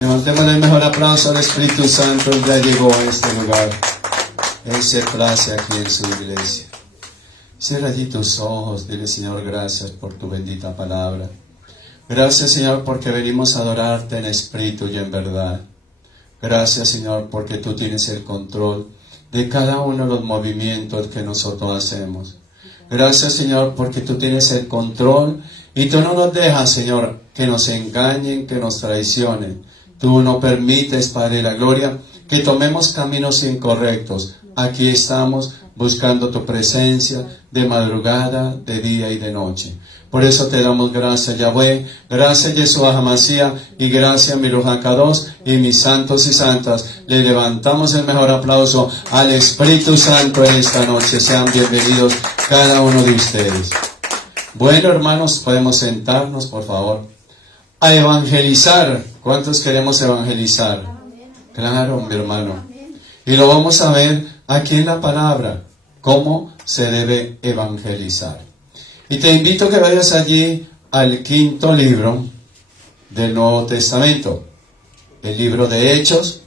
Levantémosle el mejor aplauso al Espíritu Santo, Él ya llegó a este lugar. Él se place aquí en su iglesia. Cierra allí tus ojos, dile: Señor, gracias por tu bendita palabra. Gracias, Señor, porque venimos a adorarte en espíritu y en verdad. Gracias, Señor, porque tú tienes el control de cada uno de los movimientos que nosotros hacemos. Gracias, Señor, porque tú tienes el control y tú no nos dejas, Señor, que nos engañen, que nos traicionen. Tú no permites, Padre de la gloria, que tomemos caminos incorrectos. Aquí estamos buscando tu presencia de madrugada, de día y de noche. Por eso te damos gracias, Yahweh, gracias, Yeshua HaMashiach, y gracias, mi Ruach HaKadosh, y mis santos y santas. Le levantamos el mejor aplauso al Espíritu Santo en esta noche. Sean bienvenidos cada uno de ustedes. Bueno, hermanos, podemos sentarnos, por favor. A evangelizar. ¿Cuántos queremos evangelizar? Claro, mi hermano. Y lo vamos a ver aquí en la palabra, cómo se debe evangelizar. Y te invito a que vayas allí al quinto libro del Nuevo Testamento, el libro de Hechos,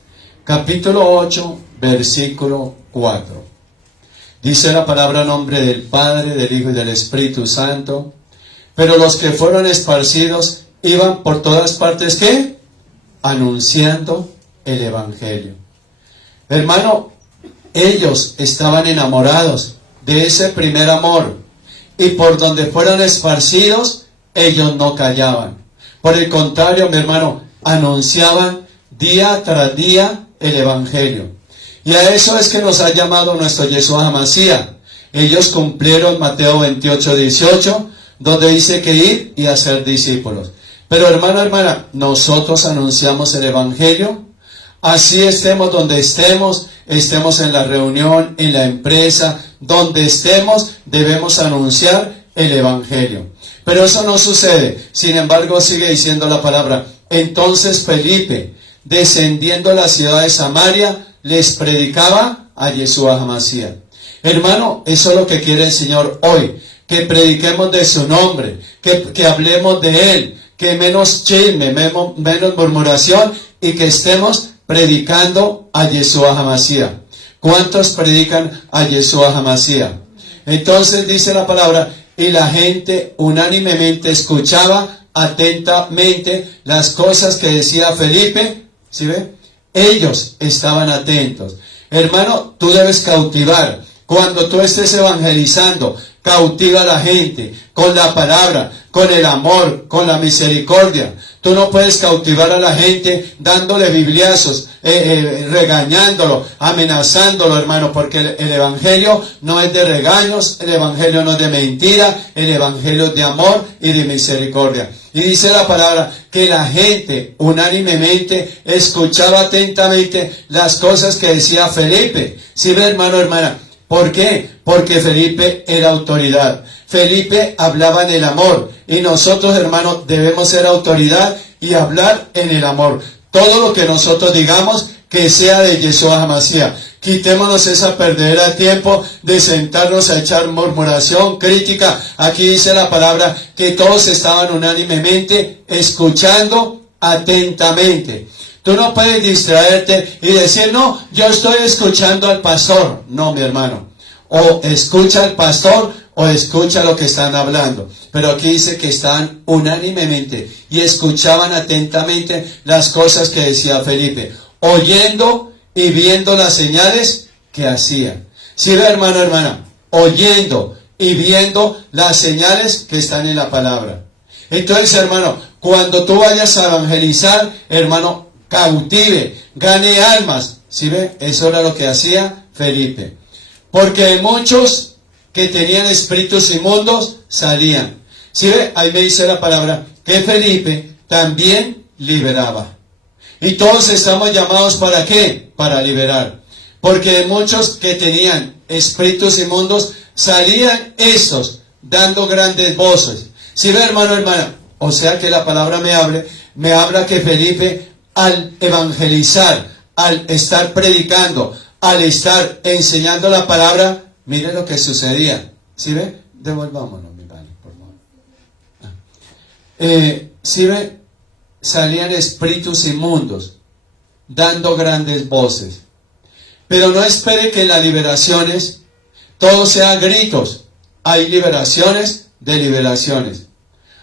capítulo 8, versículo 4. Dice la palabra en nombre del Padre, del Hijo y del Espíritu Santo. Pero los que fueron esparcidos iban por todas partes, ¿qué? Anunciando el Evangelio. Hermano, ellos estaban enamorados de ese primer amor, y por donde fueron esparcidos, ellos no callaban. Por el contrario, mi hermano, anunciaban día tras día el Evangelio. Y a eso es que nos ha llamado nuestro Yeshua HaMashiach. Ellos cumplieron Mateo 28, 18, donde dice que ir y hacer discípulos. Pero hermano, hermana, nosotros anunciamos el Evangelio. Así estemos donde estemos en la reunión, en la empresa, donde estemos, debemos anunciar el Evangelio. Pero eso no sucede. Sin embargo, sigue diciendo la palabra. Entonces Felipe, descendiendo a la ciudad de Samaria, les predicaba a Yeshua HaMashiach. Hermano, eso es lo que quiere el Señor hoy. Que prediquemos de su nombre, que hablemos de Él, que menos chisme, menos murmuración, y que estemos predicando a Yeshua HaMashiach. ¿Cuántos predican a Yeshua HaMashiach? Entonces dice la palabra, y la gente unánimemente escuchaba atentamente las cosas que decía Felipe. ¿Sí ve? Ellos estaban atentos. Hermano, tú debes cautivar. Cuando tú estés evangelizando, cautiva a la gente con la palabra, con el amor, con la misericordia. Tú no puedes cautivar a la gente dándole bibliazos, regañándolo, amenazándolo, hermano, porque el Evangelio no es de regaños, el Evangelio no es de mentira, el Evangelio es de amor y de misericordia. Y dice la palabra que la gente unánimemente escuchaba atentamente las cosas que decía Felipe. ¿Sí ve, hermano, hermana? ¿Por qué? Porque Felipe era autoridad. Felipe hablaba en el amor. Y nosotros, hermanos, debemos ser autoridad y hablar en el amor. Todo lo que nosotros digamos, que sea de Yeshua HaMashiach. Quitémonos esa perdedera de tiempo de sentarnos a echar murmuración, crítica. Aquí dice la palabra que todos estaban unánimemente escuchando atentamente. Tú no puedes distraerte y decir, no, yo estoy escuchando al pastor. No, mi hermano. O escucha al pastor o escucha lo que están hablando. Pero aquí dice que estaban unánimemente y escuchaban atentamente las cosas que decía Felipe, oyendo y viendo las señales que hacían. ¿Sí ve, hermano, hermana? Oyendo y viendo las señales que están en la palabra. Entonces, hermano, cuando tú vayas a evangelizar, hermano, cautive, gane almas. ¿Sí ve? Eso era lo que hacía Felipe. Porque muchos que tenían espíritus inmundos salían. ¿Sí ve? Ahí me dice la palabra que Felipe también liberaba. Y todos estamos llamados ¿para qué? Para liberar. Porque muchos que tenían espíritus inmundos salían estos dando grandes voces. ¿Sí ve, hermano, hermana? O sea que la palabra me habla que Felipe, al evangelizar, al estar predicando, al estar enseñando la palabra, mire lo que sucedía. ¿Sí ve? Devolvámonos, mi padre, por favor. ¿Sí ve? salían espíritus inmundos, dando grandes voces. Pero no espere que en las liberaciones todo sea gritos. Hay liberaciones de liberaciones.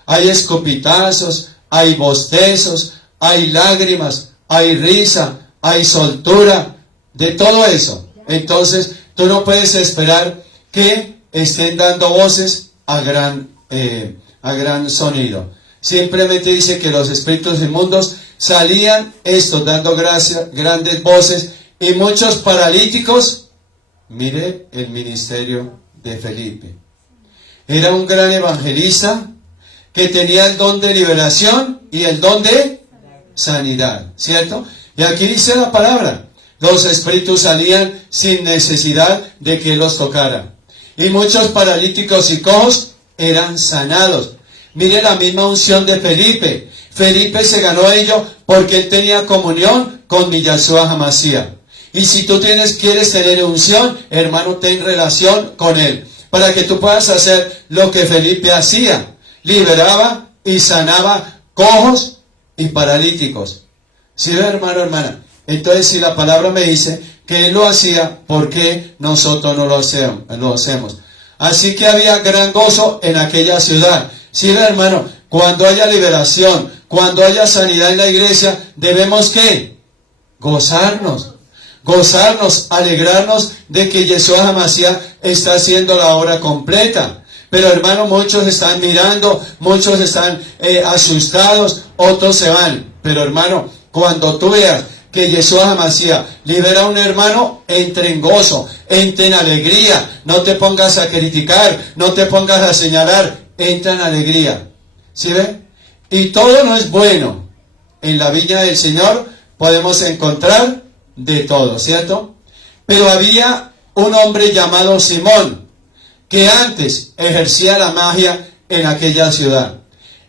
Hay escupitazos, hay bostezos, hay lágrimas, hay risa, hay soltura, de todo eso. Entonces, tú no puedes esperar que estén dando voces a gran sonido. Simplemente dice que los espíritus inmundos salían estos dando grandes voces, y muchos paralíticos. Mire el ministerio de Felipe. Era un gran evangelista que tenía el don de liberación y el don de sanidad, ¿cierto? Y aquí dice la palabra, los espíritus salían sin necesidad de que los tocara. Y muchos paralíticos y cojos eran sanados. Mire la misma unción de Felipe. Felipe se ganó ello porque él tenía comunión con Yeshua Hamashiach. Y si tú quieres tener unción, hermano, ten relación con él, para que tú puedas hacer lo que Felipe hacía. Liberaba y sanaba cojos y paralíticos. ¿Sí ve, hermano, hermana? Entonces, si la palabra me dice que él lo hacía, ¿por qué nosotros no lo hacemos? Así que había gran gozo en aquella ciudad. ¿Sí ve, hermano? Cuando haya liberación, cuando haya sanidad en la iglesia, debemos ¿qué? Gozarnos, alegrarnos de que Yeshua Hamashiach está haciendo la obra completa. Pero hermano, muchos están mirando, muchos están asustados, otros se van. Pero hermano, cuando tú veas que Yeshua Hamashiach libera a un hermano, entre en gozo, entre en alegría. No te pongas a criticar, no te pongas a señalar, entra en alegría. ¿Sí ve? Y todo no es bueno. En la viña del Señor podemos encontrar de todo, ¿cierto? Pero había un hombre llamado Simón, que antes ejercía la magia en aquella ciudad.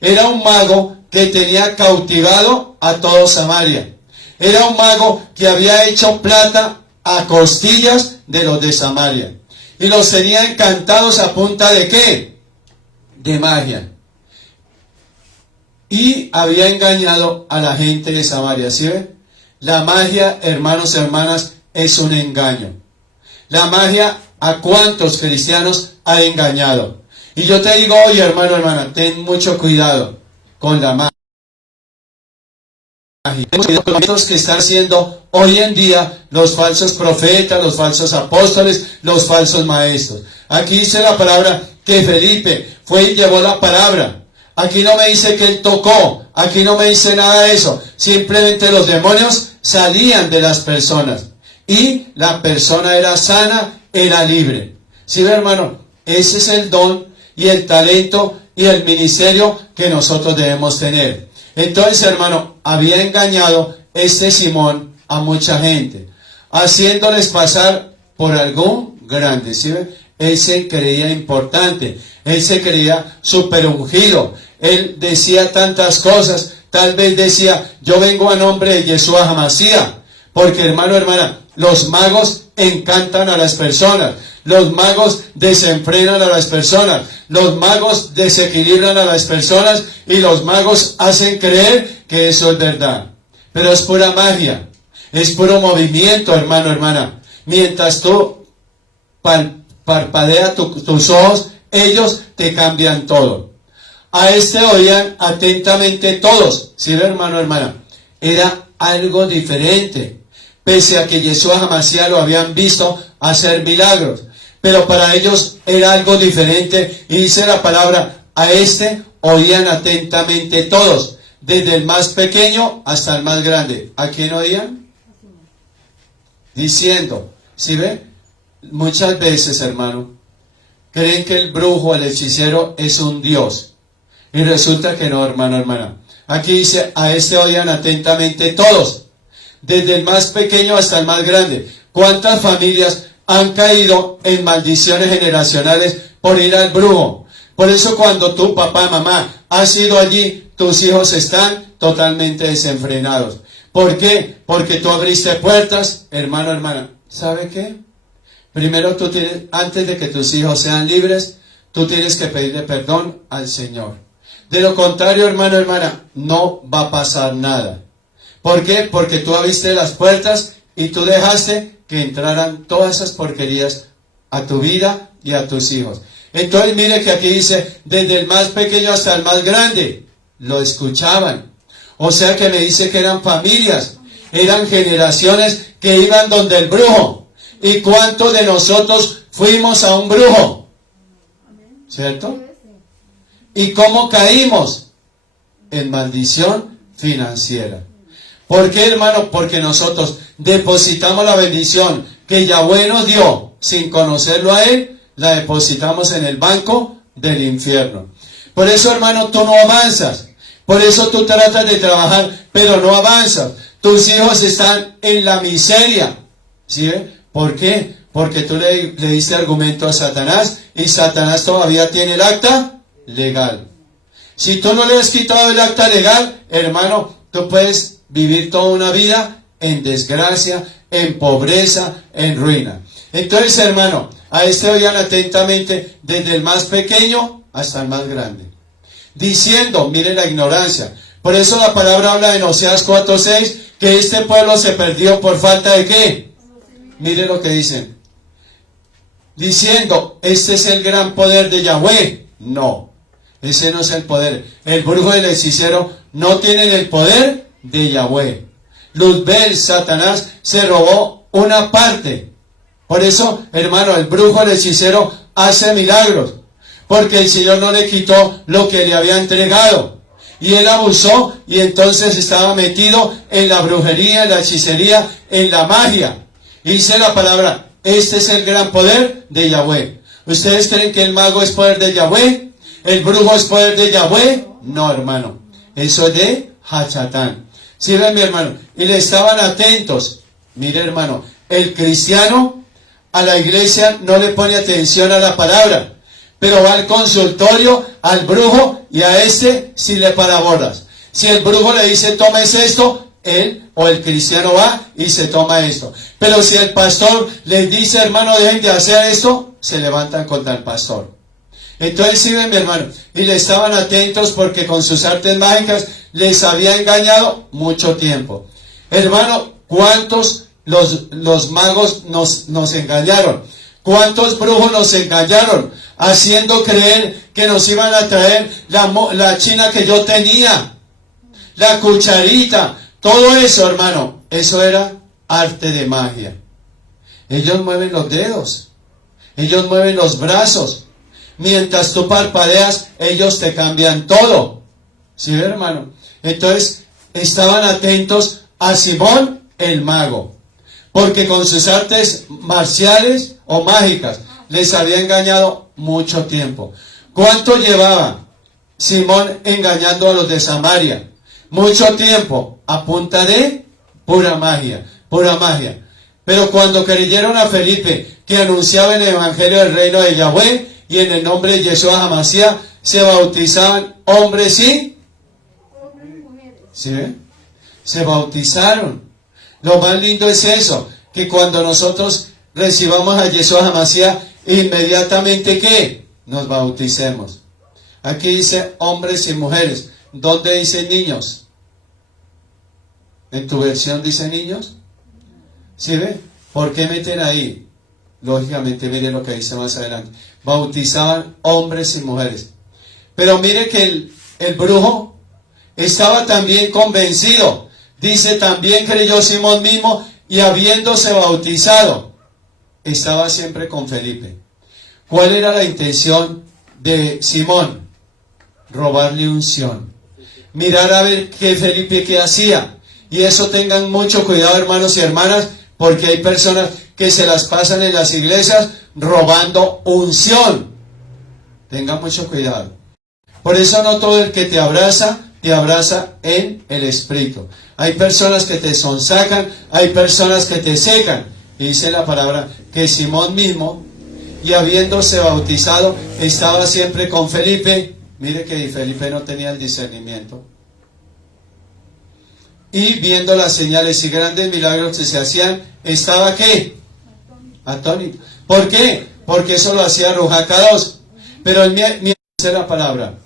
Era un mago que tenía cautivado a todo Samaria. Era un mago que había hecho plata a costillas de los de Samaria. Y los tenía encantados a punta de ¿qué? De magia. Y había engañado a la gente de Samaria, ¿sí ven? La magia, hermanos y hermanas, es un engaño. La magia, ¿a cuántos cristianos ha engañado? Y yo te digo, oye, hermano, hermana, ten mucho cuidado con la magia. Los que están haciendo hoy en día los falsos profetas, los falsos apóstoles, los falsos maestros. Aquí dice la palabra que Felipe fue y llevó la palabra. Aquí no me dice que él tocó, aquí no me dice nada de eso. Simplemente los demonios salían de las personas y la persona era sana, era libre. ¿Sí, hermano? Ese es el don y el talento y el ministerio que nosotros debemos tener. Entonces, hermano, había engañado este Simón a mucha gente, haciéndoles pasar por algún grande. ¿Sí ven? Él se creía importante, él se creía super ungido, él decía tantas cosas, tal vez decía, yo vengo a nombre de Yeshua Hamashiach, porque hermano, hermana, los magos encantan a las personas, los magos desenfrenan a las personas, los magos desequilibran a las personas y los magos hacen creer que eso es verdad. Pero es pura magia, es puro movimiento, hermano, hermana. Mientras tú parpadeas tus ojos, ellos te cambian todo. A este oían atentamente todos. ¿Sí, hermano, hermana? Era algo diferente. Pese a que Yeshua Hamashiach lo habían visto hacer milagros. Pero para ellos era algo diferente. Y dice la palabra, a este oían atentamente todos. Desde el más pequeño hasta el más grande. ¿A quién oían? Diciendo. ¿Sí ve? Muchas veces, hermano, creen que el brujo, el hechicero, es un dios. Y resulta que no, hermano, hermana. Aquí dice, a este oían atentamente todos. Desde el más pequeño hasta el más grande. ¿Cuántas familias han caído en maldiciones generacionales por ir al brujo? Por eso cuando tú, papá, mamá, has ido allí, tus hijos están totalmente desenfrenados. ¿Por qué? Porque tú abriste puertas, hermano, hermana. ¿Sabe qué? Primero tú tienes, antes de que tus hijos sean libres, tú tienes que pedirle perdón al Señor. De lo contrario, hermano, hermana, no va a pasar nada. ¿Por qué? Porque tú abriste las puertas y tú dejaste que entraran todas esas porquerías a tu vida y a tus hijos. Entonces mire que aquí dice, desde el más pequeño hasta el más grande, lo escuchaban. O sea que me dice que eran familias, eran generaciones que iban donde el brujo. ¿Y cuántos de nosotros fuimos a un brujo? ¿Cierto? ¿Y cómo caímos? En maldición financiera. ¿Por qué, hermano? Porque nosotros depositamos la bendición que Yahweh nos dio sin conocerlo a Él, la depositamos en el banco del infierno. Por eso, hermano, tú no avanzas. Por eso tú tratas de trabajar, pero no avanzas. Tus hijos están en la miseria. ¿Sí ve? ¿Por qué? Porque tú le diste argumento a Satanás y Satanás todavía tiene el acta legal. Si tú no le has quitado el acta legal, hermano, tú puedes vivir toda una vida en desgracia, en pobreza, en ruina. Entonces, hermano, a este oigan atentamente desde el más pequeño hasta el más grande. Diciendo, miren la ignorancia. Por eso la palabra habla en Oseas 4:6, que este pueblo se perdió por falta de ¿qué? Miren lo que dicen. Diciendo, este es el gran poder de Yahweh. No, ese no es el poder. El brujo y el hechicero no tienen el poder de Yahweh. Luzbel, Satanás, se robó una parte. Por eso, hermano, el brujo, el hechicero, hace milagros. Porque el Señor no le quitó lo que le había entregado. Y él abusó y entonces estaba metido en la brujería, en la hechicería, en la magia. Y dice la palabra, este es el gran poder de Yahweh. ¿Ustedes creen que el mago es poder de Yahweh? ¿El brujo es poder de Yahweh? No, hermano. Eso es de Hachatán. ¿Sí ven, mi hermano? Y le estaban atentos. Mire, hermano, el cristiano a la iglesia no le pone atención a la palabra, pero va al consultorio, al brujo, y a este sí le para bolas. Si el brujo le dice, tomes esto, él o el cristiano va y se toma esto. Pero si el pastor les dice, hermano, dejen de hacer esto, se levantan contra el pastor. Entonces, sí ven, mi hermano, y le estaban atentos porque con sus artes mágicas les había engañado mucho tiempo. Hermano, ¿cuántos los magos nos engañaron? ¿Cuántos brujos nos engañaron? Haciendo creer que nos iban a traer la china que yo tenía, la cucharita, todo eso, hermano, eso era arte de magia. Ellos mueven los dedos, ellos mueven los brazos. Mientras tú parpadeas, ellos te cambian todo. ¿Sí, hermano? Entonces, estaban atentos a Simón el mago, porque con sus artes marciales o mágicas les había engañado mucho tiempo. ¿Cuánto llevaba Simón engañando a los de Samaria? Mucho tiempo, a punta de pura magia, pura magia. Pero cuando creyeron a Felipe, que anunciaba el evangelio del reino de Yahweh, y en el nombre de Yeshua Hamashiach, se bautizaban hombres y mujeres. ¿Sí? Se bautizaron. Lo más lindo es eso, que cuando nosotros recibamos a Yeshua Hamashiach, inmediatamente ¿qué? Nos bauticemos. Aquí dice hombres y mujeres. ¿Dónde dice niños? ¿En tu versión dice niños? ¿Sí ve? ¿Por qué meten ahí? Lógicamente, mire lo que dice más adelante. Bautizaban hombres y mujeres. Pero mire que el brujo estaba también convencido. Dice, también creyó Simón mismo y habiéndose bautizado, estaba siempre con Felipe. ¿Cuál era la intención de Simón? Robarle unción. Mirar a ver qué Felipe qué hacía. Y eso tengan mucho cuidado, hermanos y hermanas, porque hay personas que se las pasan en las iglesias robando unción. Tengan mucho cuidado. Por eso no todo el que te abraza en el Espíritu. Hay personas que te sonsacan, hay personas que te secan. Y dice la palabra que Simón mismo, y habiéndose bautizado, estaba siempre con Felipe. Mire que Felipe no tenía el discernimiento. Y viendo las señales y grandes milagros que se hacían, ¿estaba qué? Atónito. ¿Por qué? Porque eso lo hacía Ruach HaKadosh. Pero dice la palabra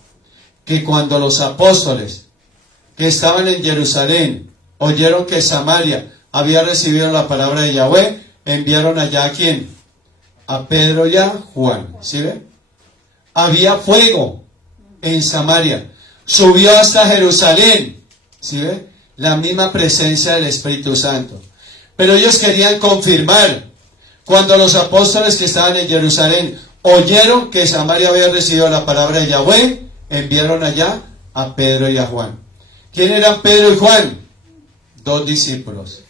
que cuando los apóstoles que estaban en Jerusalén oyeron que Samaria había recibido la palabra de Yahweh, enviaron allá ¿a quién? A Pedro y a Juan. ¿Sí ve? Había fuego en Samaria. Subió hasta Jerusalén. ¿Sí ve? La misma presencia del Espíritu Santo. Pero ellos querían confirmar. Cuando los apóstoles que estaban en Jerusalén oyeron que Samaria había recibido la palabra de Yahweh, enviaron allá a Pedro y a Juan. ¿Quién eran Pedro y Juan? 2 discípulos.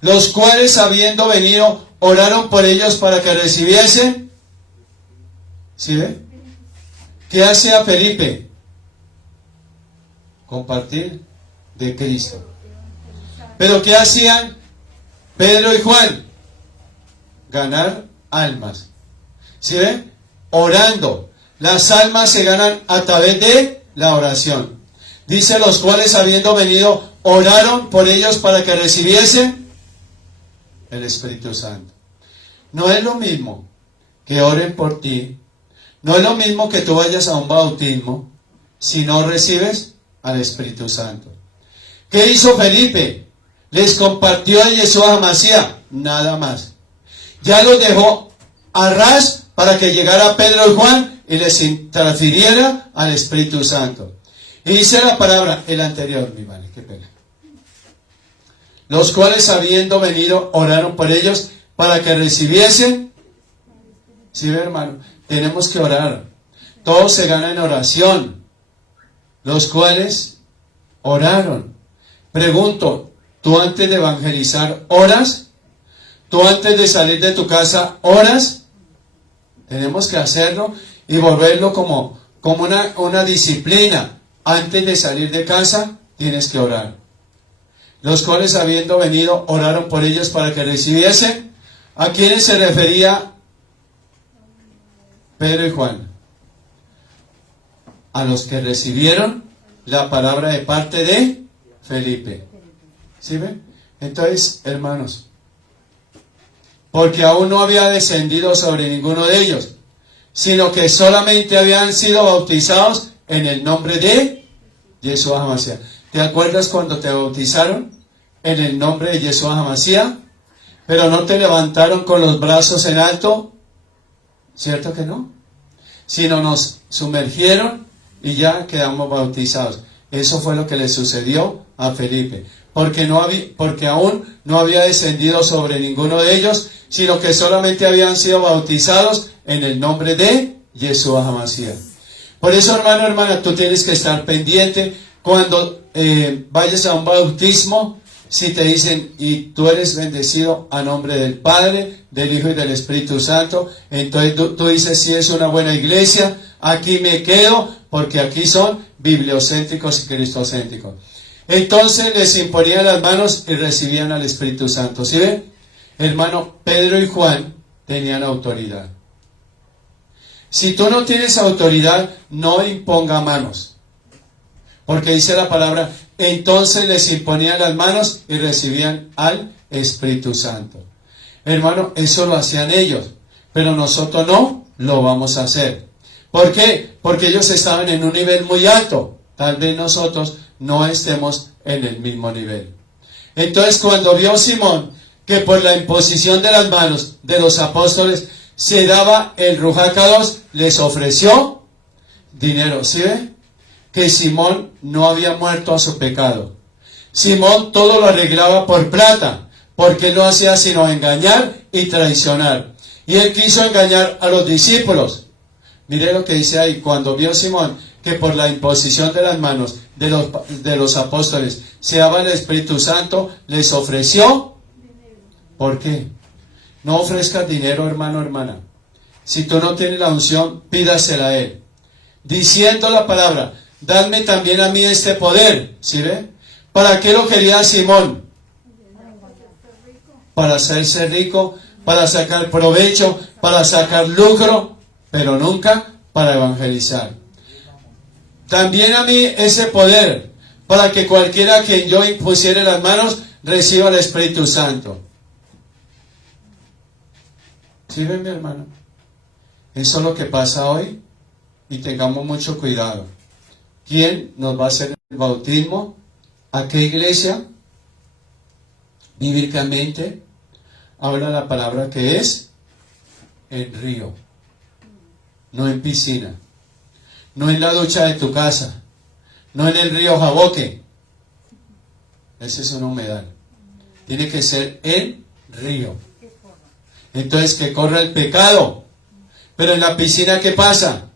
Los cuales, habiendo venido, oraron por ellos para que recibiesen. ¿Sí ve? ¿Qué hacía Felipe? Compartir de Cristo. Pero ¿qué hacían Pedro y Juan? Ganar almas. ¿Sí ve? Orando. Las almas se ganan a través de la oración. Dice, los cuales habiendo venido, oraron por ellos para que recibiesen el Espíritu Santo. No es lo mismo que oren por ti. No es lo mismo que tú vayas a un bautismo si no recibes al Espíritu Santo. ¿Qué hizo Felipe? Les compartió de Yeshua HaMashiach, nada más. Ya los dejó a ras para que llegara Pedro y Juan y les transfiriera al Espíritu Santo. Y dice la palabra, el anterior, mi vale, qué pena. Los cuales, habiendo venido, oraron por ellos para que recibiesen. Sí, hermano, tenemos que orar. Todo se gana en oración. Los cuales oraron. Pregunto, ¿tú antes de evangelizar oras? ¿Tú antes de salir de tu casa oras? Tenemos que hacerlo y volverlo como una disciplina. Antes de salir de casa, tienes que orar. Los cuales, habiendo venido, oraron por ellos para que recibiesen. ¿A quiénes se refería Pedro y Juan? A los que recibieron la palabra de parte de Felipe. ¿Sí ven? Entonces, hermanos, porque aún no había descendido sobre ninguno de ellos, sino que solamente habían sido bautizados en el nombre de Yeshua HaMashiach. ¿Te acuerdas cuando te bautizaron? En el nombre de Yeshua HaMashiach. Pero no te levantaron con los brazos en alto. ¿Cierto que no? Sino nos sumergieron y ya quedamos bautizados. Eso fue lo que le sucedió a Felipe. Porque aún no había descendido sobre ninguno de ellos, sino que solamente habían sido bautizados en el nombre de Yeshua HaMashiach. Por eso, hermano, hermana, tú tienes que estar pendiente cuando vayas a un bautismo. Si te dicen, y tú eres bendecido a nombre del Padre, del Hijo y del Espíritu Santo, entonces tú dices, si es una buena iglesia, aquí me quedo, porque aquí son bibliocéntricos y cristocéntricos. Entonces les imponían las manos y recibían al Espíritu Santo. ¿Sí ven? Hermano, Pedro y Juan tenían autoridad. Si tú no tienes autoridad, no imponga manos. Porque dice la palabra, entonces les imponían las manos y recibían al Espíritu Santo. Hermano, eso lo hacían ellos, pero nosotros no lo vamos a hacer. ¿Por qué? Porque ellos estaban en un nivel muy alto. Tal vez nosotros no estemos en el mismo nivel. Entonces, cuando vio Simón que por la imposición de las manos de los apóstoles se daba el Ruach HaKadosh, les ofreció dinero. ¿Sí ve? Que Simón no había muerto a su pecado. Simón todo lo arreglaba por plata, porque él no hacía sino engañar y traicionar. Y él quiso engañar a los discípulos. Mire lo que dice ahí, cuando vio Simón que por la imposición de las manos de los apóstoles se daba el Espíritu Santo, les ofreció. ¿Por qué? No ofrezcas dinero, hermano, hermana. Si tú no tienes la unción, pídasela a él. Diciendo la palabra, dadme también a mí este poder. ¿Sí ve? ¿Para qué lo quería Simón? Para hacerse rico, para sacar provecho, para sacar lucro, pero nunca para evangelizar. También a mí ese poder, para que cualquiera a quien yo impusiere las manos, reciba el Espíritu Santo. ¿Sí ven, mi hermano? Eso es lo que pasa hoy, y tengamos mucho cuidado. ¿quién nos va a hacer el bautismo? ¿A qué iglesia? Bíblicamente habla la palabra que es en río, no en piscina, no en la ducha de tu casa, no en el río Jaboque. Ese es un humedal. Tiene que ser en río. Entonces que corra el pecado. Pero en la piscina, ¿qué pasa?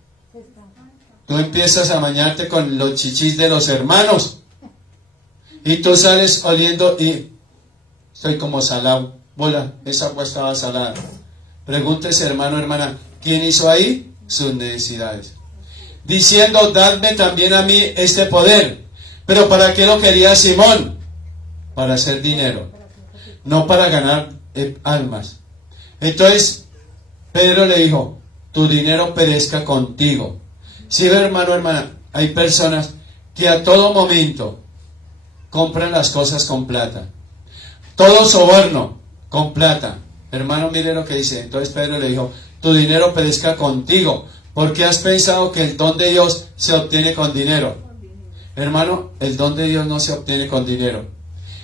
Tú empiezas a bañarte con los chichis de los hermanos. Y tú sales oliendo y estoy como salado. Bola, esa agua estaba salada. Pregúntese, hermano, hermana, ¿quién hizo ahí? Sus necesidades. Diciendo, dadme también a mí este poder. Pero ¿para qué lo quería Simón? Para hacer dinero, no para ganar almas. Entonces Pedro le dijo, tu dinero perezca contigo. Si ve, hermano, hermana, hay personas que a todo momento compran las cosas con plata, todo soborno con plata. Hermano, mire lo que dice. Entonces Pedro le dijo, tu dinero perezca contigo, porque has pensado que el don de Dios se obtiene con dinero. Hermano, el don de Dios no se obtiene con dinero.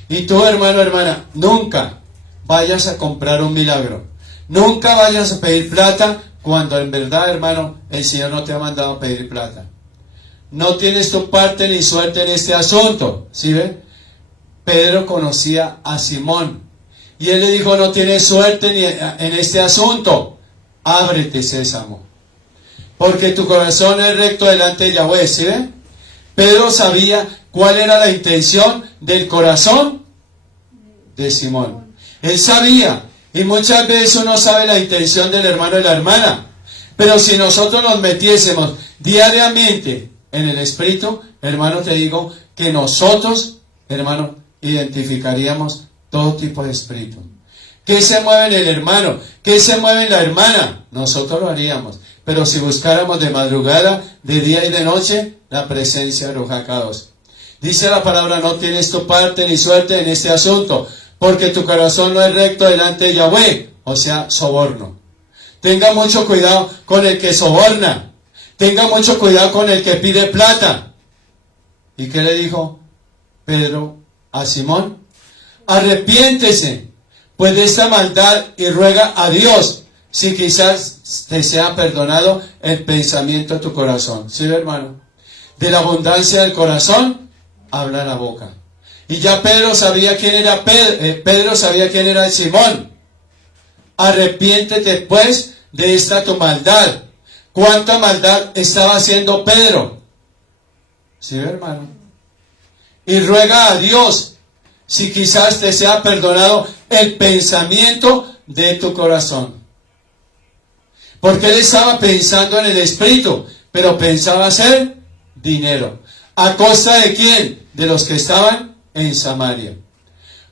Y tú, hermano, hermana, nunca vayas a comprar un milagro. Nunca vayas a pedir plata cuando en verdad, hermano, el Señor no te ha mandado a pedir plata. No tienes tu parte ni suerte en este asunto. ¿Sí ve? Pedro conocía a Simón. Y él le dijo, no tienes suerte ni en este asunto. Ábrete, sésamo. Porque tu corazón es recto delante de Yahweh. ¿Sí ve? Pedro sabía cuál era la intención del corazón de Simón. Él sabía, y muchas veces uno sabe la intención del hermano y la hermana, pero si nosotros nos metiésemos diariamente en el Espíritu, hermano, te digo que nosotros, hermano, identificaríamos todo tipo de espíritu. ¿Qué se mueve en el hermano? ¿Qué se mueve en la hermana? Nosotros lo haríamos. Pero si buscáramos de madrugada, de día y de noche, la presencia de Ruach HaKadosh. Dice la palabra, no tienes tu parte ni suerte en este asunto, porque tu corazón no es recto delante de Yahweh, o sea, soborno. Tenga mucho cuidado con el que soborna. Tenga mucho cuidado con el que pide plata. ¿Y qué le dijo Pedro a Simón? Arrepiéntese, pues de esta maldad, y ruega a Dios, si quizás te sea perdonado el pensamiento de tu corazón. ¿Sí, hermano? De la abundancia del corazón, habla la boca. Y ya Pedro sabía quién era Pedro sabía quién era Simón. Arrepiéntete pues de esta tu maldad. ¿Cuánta maldad estaba haciendo Pedro? ¿Sí, hermano? Y ruega a Dios, si quizás te sea perdonado el pensamiento de tu corazón. Porque él estaba pensando en el espíritu, pero pensaba hacer dinero. ¿A costa de quién? De los que estaban en Samaria.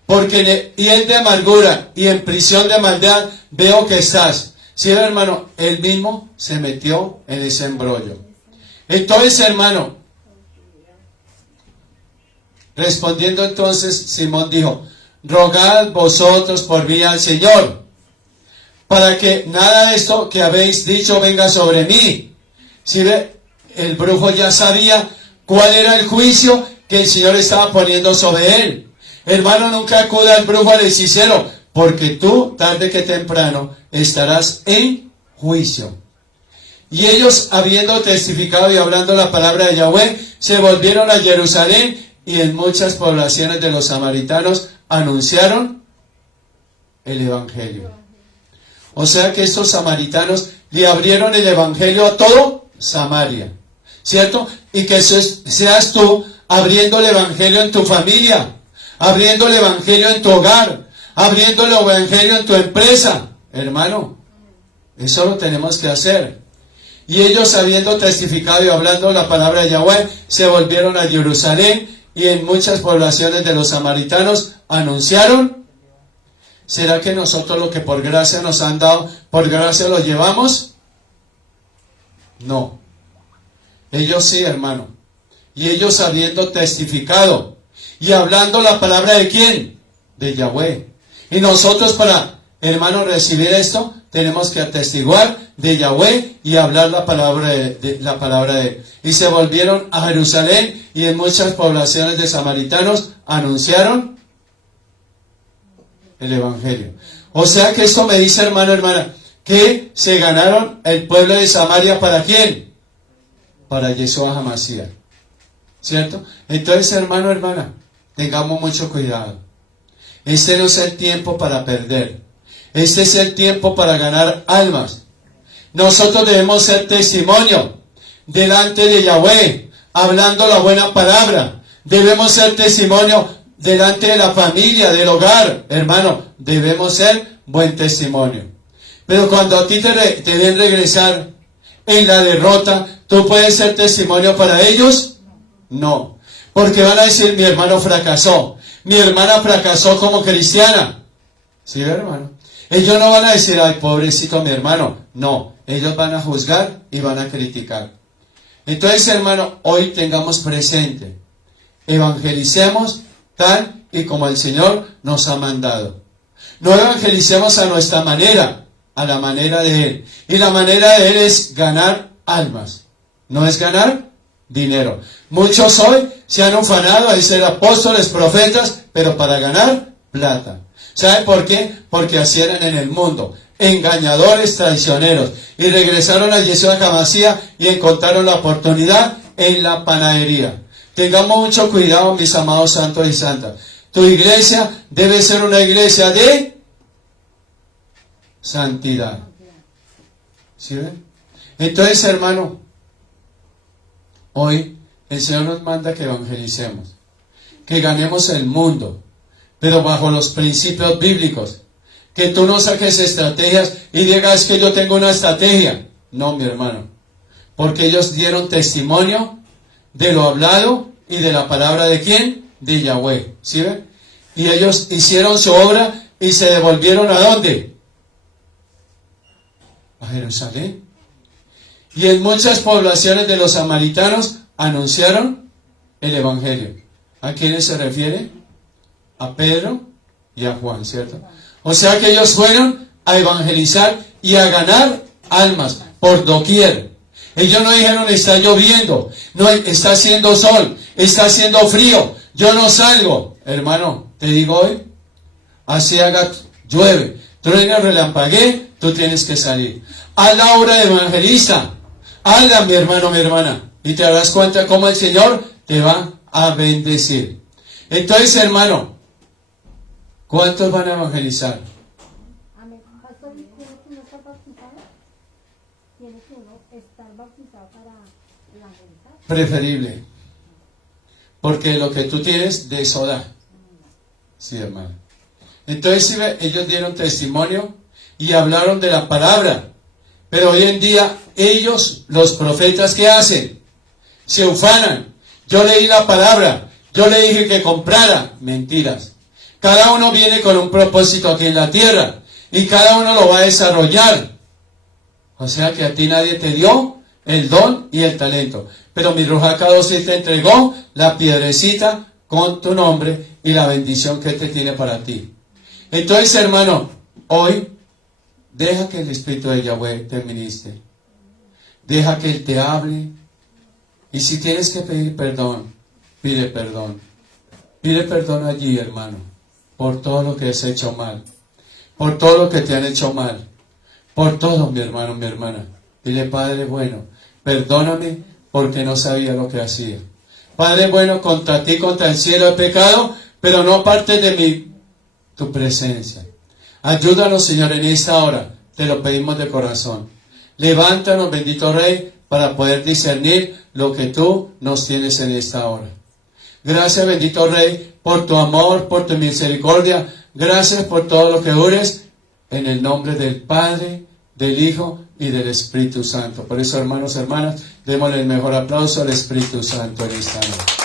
Porque y él de amargura y en prisión de maldad veo que estás. Sí, hermano, él mismo se metió en ese embrollo. Entonces, hermano, respondiendo entonces, Simón dijo, rogad vosotros por mí al Señor, para que nada de esto que habéis dicho venga sobre mí. Si ve, el brujo ya sabía cuál era el juicio que el Señor estaba poniendo sobre él. Hermano, nunca acuda al brujo, al hechicero, porque tú, tarde que temprano, estarás en juicio. Y ellos, habiendo testificado y hablando la palabra de Yahweh, se volvieron a Jerusalén, y en muchas poblaciones de los samaritanos anunciaron el evangelio. O sea que estos samaritanos le abrieron el evangelio a todo Samaria, ¿cierto? Y que seas tú abriendo el evangelio en tu familia, abriendo el evangelio en tu hogar, abriendo el evangelio en tu empresa. Hermano, eso lo tenemos que hacer. Y ellos, habiendo testificado y hablando la palabra de Yahweh, se volvieron a Jerusalén, y en muchas poblaciones de los samaritanos anunciaron. ¿Será que nosotros lo que por gracia nos han dado, por gracia lo llevamos? No. Ellos sí, hermano. Y ellos, habiendo testificado y hablando la palabra de ¿quién? De Yahweh. Y nosotros, para, hermano, recibir esto, tenemos que atestiguar de Yahweh y hablar la palabra la palabra de él. Y se volvieron a Jerusalén y en muchas poblaciones de samaritanos anunciaron el evangelio. O sea que esto me dice, hermano, hermana, que se ganaron el pueblo de Samaria, ¿para quién? Para Yeshua HaMashiach, ¿cierto? Entonces, hermano, hermana, tengamos mucho cuidado. Este no es el tiempo para perder. Este es el tiempo para ganar almas. Nosotros debemos ser testimonio delante de Yahweh, hablando la buena palabra. Debemos ser testimonio delante de la familia, del hogar. Hermano, debemos ser buen testimonio. Pero cuando a ti te ven regresar en la derrota, ¿tú puedes ser testimonio para ellos? No. Porque van a decir, mi hermano fracasó. Mi hermana fracasó como cristiana. ¿Sí, hermano? Ellos no van a decir, ay, pobrecito mi hermano. No. Ellos van a juzgar y van a criticar. Entonces, hermano, hoy tengamos presente. Evangelicemos tal y como el Señor nos ha mandado. No evangelicemos a nuestra manera, a la manera de Él. Y la manera de Él es ganar almas. No es ganar dinero. Muchos hoy se han ufanado a ser apóstoles, profetas, pero para ganar plata. ¿Sabe por qué? Porque así eran en el mundo. Engañadores, traicioneros. Y regresaron a Yeshua HaMashiach y encontraron la oportunidad en la panadería. Tengamos mucho cuidado, mis amados santos y santas. Tu iglesia debe ser una iglesia de santidad. ¿Sí ven? Entonces, hermano, hoy el Señor nos manda que evangelicemos, que ganemos el mundo, pero bajo los principios bíblicos. Que tú no saques estrategias y digas que yo tengo una estrategia. No, mi hermano, porque ellos dieron testimonio de lo hablado y de la palabra de ¿quién? De Yahweh. ¿Sí ven? Y ellos hicieron su obra y se devolvieron ¿a dónde? A Jerusalén. Y en muchas poblaciones de los samaritanos anunciaron el evangelio. ¿A quiénes se refiere? A Pedro y a Juan, ¿cierto? O sea que ellos fueron a evangelizar y a ganar almas por doquier. Ellos no dijeron, está lloviendo, no está haciendo sol, está haciendo frío, yo no salgo. Hermano, te digo hoy, así haga, llueve, truena, relampaguee, tú tienes que salir. Haz la obra de evangelista, hazla, mi hermano, mi hermana, y te darás cuenta cómo el Señor te va a bendecir. Entonces, hermano, ¿cuántos van a evangelizar? Amén. Pastor, ¿tiene que uno estar bautizado? ¿Tiene que uno estar bautizado para evangelizar? Preferible. Porque lo que tú tienes, de eso da. Sí, hermano. Entonces, ¿sí ve? Ellos dieron testimonio y hablaron de la palabra. Pero hoy en día, ellos, los profetas, ¿qué hacen? Se ufanan. Yo leí la palabra. Yo le dije que comprara. Mentiras. Cada uno viene con un propósito aquí en la tierra y cada uno lo va a desarrollar. O sea que a ti nadie te dio el don y el talento. Pero mi Ruach HaKadosh sí te entregó la piedrecita con tu nombre y la bendición que te tiene para ti. Entonces, hermano, hoy deja que el Espíritu de Yahweh te ministre. Deja que Él te hable. Y si tienes que pedir perdón, pide perdón. Pide perdón allí, hermano, por todo lo que has hecho mal, por todo lo que te han hecho mal, por todo, mi hermano, mi hermana. Dile, Padre bueno, perdóname porque no sabía lo que hacía. Padre bueno, contra ti, contra el cielo he pecado, pero no parte de tu presencia. Ayúdanos, Señor, en esta hora, te lo pedimos de corazón. Levántanos, bendito Rey, para poder discernir lo que tú nos tienes en esta hora. Gracias, bendito Rey, por tu amor, por tu misericordia. Gracias por todo lo que eres, en el nombre del Padre, del Hijo y del Espíritu Santo. Por eso, hermanos, hermanas, démosle el mejor aplauso al Espíritu Santo en esta noche.